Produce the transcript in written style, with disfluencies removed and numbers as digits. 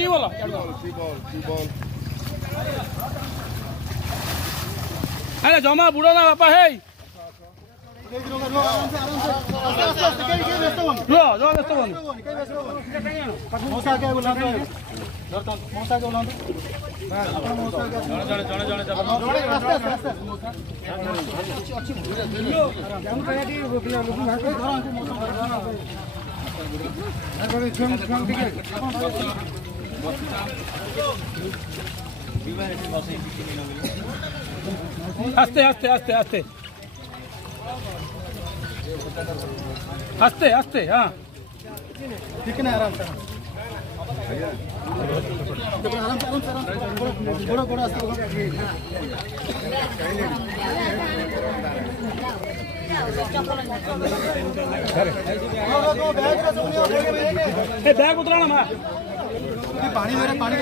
T बोला अरे जमा बुढ़ो ना बापा है आस्ते आस्ते आस्ते आस्ते आस्ते आस्ते हाँ ठीक है ना आराम से बैग उतराना मां पानी मेरा पानी